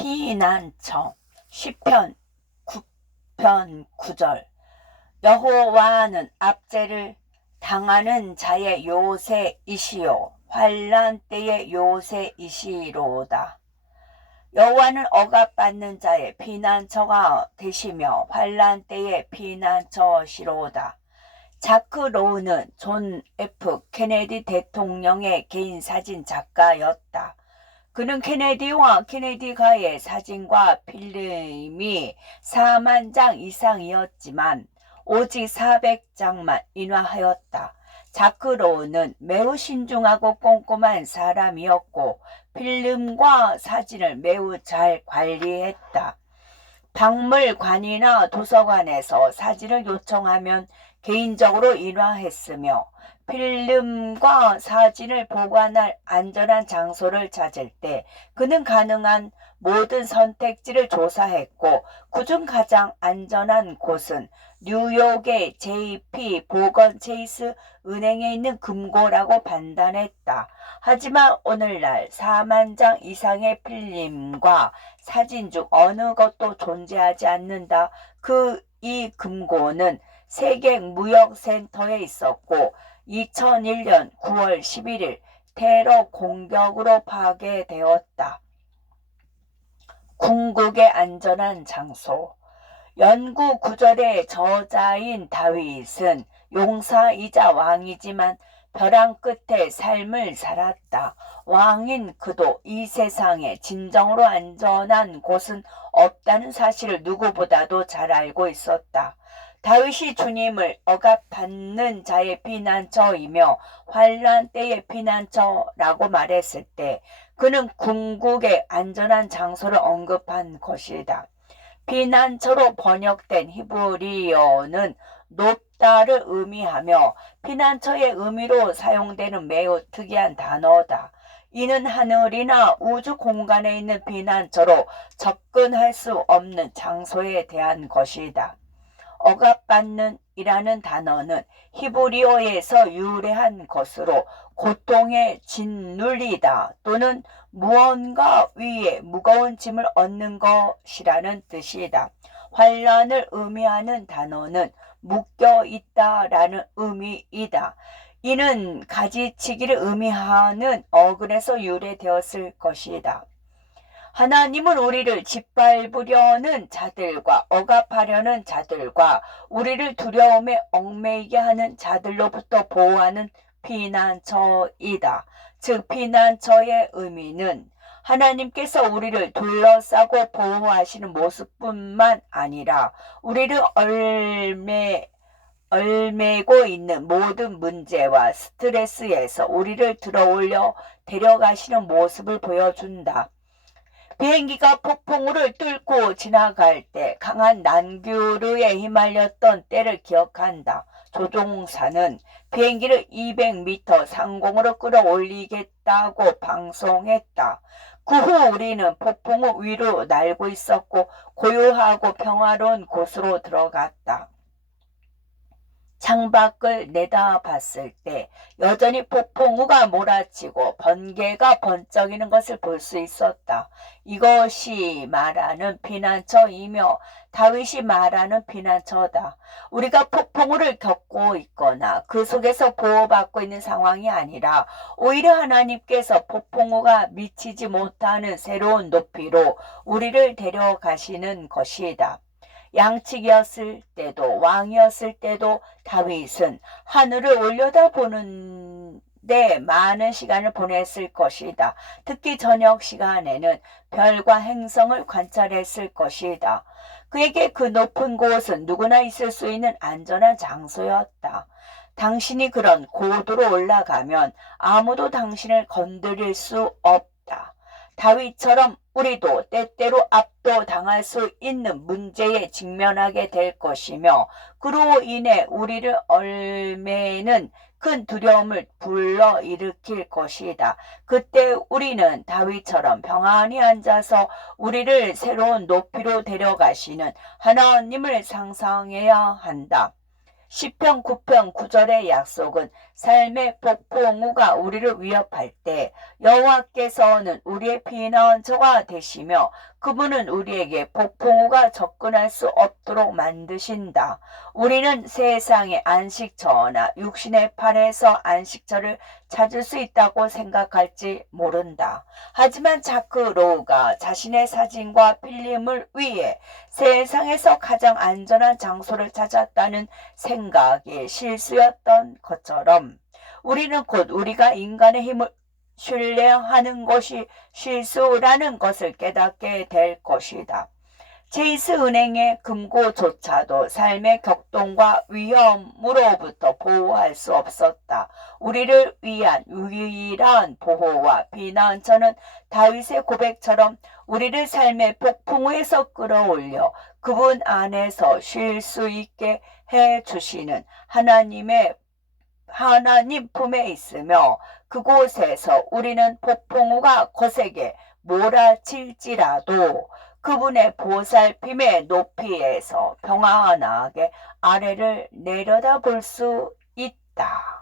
피난처 시편 9편 9절. 여호와는 압제를 당하는 자의 요새이시요 환난 때의 요새이시로다. 여호와는 억압받는 자의 피난처가 되시며 환난 때의 피난처시로다. 자크 로우는 존 F 케네디 대통령의 개인 사진 작가였다. 그는 케네디와 케네디가의 사진과 필름이 4만 장 이상이었지만 오직 400장만 인화하였다. 자크 로우는 매우 신중하고 꼼꼼한 사람이었고 필름과 사진을 매우 잘 관리했다. 박물관이나 도서관에서 사진을 요청하면 개인적으로 인화했으며 필름과 사진을 보관할 안전한 장소를 찾을 때 그는 가능한 모든 선택지를 조사했고 그중 가장 안전한 곳은 뉴욕의 JP 모건 체이스 은행에 있는 금고라고 판단했다. 하지만 오늘날 4만 장 이상의 필름과 사진 중 어느 것도 존재하지 않는다. 이 금고는 세계무역센터에 있었고 2001년 9월 11일 테러 공격으로 파괴되었다. 궁극의 안전한 장소. 연구 구절의 저자인 다윗은 용사이자 왕이지만 벼랑 끝에 삶을 살았다. 왕인 그도 이 세상에 진정으로 안전한 곳은 없다는 사실을 누구보다도 잘 알고 있었다. 다윗이 주님을 억압받는 자의 피난처이며 환난 때의 피난처라고 말했을 때 그는 궁극의 안전한 장소를 언급한 것이다. 피난처로 번역된 히브리어는 높다를 의미하며 피난처의 의미로 사용되는 매우 특이한 단어다. 이는 하늘이나 우주 공간에 있는 피난처로 접근할 수 없는 장소에 대한 것이다. 억압받는 이라는 단어는 히브리어에서 유래한 것으로 고통에 짓눌리다 또는 무언가 위에 무거운 짐을 얻는 것이라는 뜻이다. 환난을 의미하는 단어는 묶여있다라는 의미이다. 이는 가지치기를 의미하는 어근에서 유래되었을 것이다. 하나님은 우리를 짓밟으려는 자들과 억압하려는 자들과 우리를 두려움에 얽매이게 하는 자들로부터 보호하는 피난처이다. 즉 피난처의 의미는 하나님께서 우리를 둘러싸고 보호하시는 모습뿐만 아니라 우리를 얽매고 있는 모든 문제와 스트레스에서 우리를 들어올려 데려가시는 모습을 보여준다. 비행기가 폭풍우를 뚫고 지나갈 때 강한 난규류에 휘말렸던 때를 기억한다. 조종사는 비행기를 200m 상공으로 끌어올리겠다고 방송했다. 그 후 우리는 폭풍우 위로 날고 있었고 고요하고 평화로운 곳으로 들어갔다. 창밖을 내다봤을 때 여전히 폭풍우가 몰아치고 번개가 번쩍이는 것을 볼 수 있었다. 이것이 말하는 피난처이며 다윗이 말하는 피난처다. 우리가 폭풍우를 겪고 있거나 그 속에서 보호받고 있는 상황이 아니라 오히려 하나님께서 폭풍우가 미치지 못하는 새로운 높이로 우리를 데려가시는 것이다. 양측이었을 때도 왕이었을 때도 다윗은 하늘을 올려다보는데 많은 시간을 보냈을 것이다. 특히 저녁 시간에는 별과 행성을 관찰했을 것이다. 그에게 그 높은 곳은 누구나 있을 수 있는 안전한 장소였다. 당신이 그런 고도로 올라가면 아무도 당신을 건드릴 수 없다. 다윗처럼 우리도 때때로 압도당할 수 있는 문제에 직면하게 될 것이며 그로 인해 우리를 얽매는 큰 두려움을 불러일으킬 것이다. 그때 우리는 다윗처럼 평안히 앉아서 우리를 새로운 높이로 데려가시는 하나님을 상상해야 한다. 시편 9편 9절의 약속은 삶의 폭풍우가 우리를 위협할 때 여호와께서는 우리의 피난처가 되시며 그분은 우리에게 폭풍우가 접근할 수 없도록 만드신다. 우리는 세상의 안식처나 육신의 팔에서 안식처를 찾을 수 있다고 생각할지 모른다. 하지만 자크 로우가 자신의 사진과 필름을 위해 세상에서 가장 안전한 장소를 찾았다는 생각이 실수였던 것처럼 우리는 곧 우리가 인간의 힘을 신뢰하는 것이 실수라는 것을 깨닫게 될 것이다. 체이스 은행의 금고조차도 삶의 격동과 위험으로부터 보호할 수 없었다. 우리를 위한 유일한 보호와 피난처는 다윗의 고백처럼 우리를 삶의 폭풍에서 끌어올려 그분 안에서 쉴 수 있게 해주시는 하나님 품에 있으며 그곳에서 우리는 폭풍우가 거세게 몰아칠지라도 그분의 보살핌의 높이에서 평안하게 아래를 내려다볼 수 있다.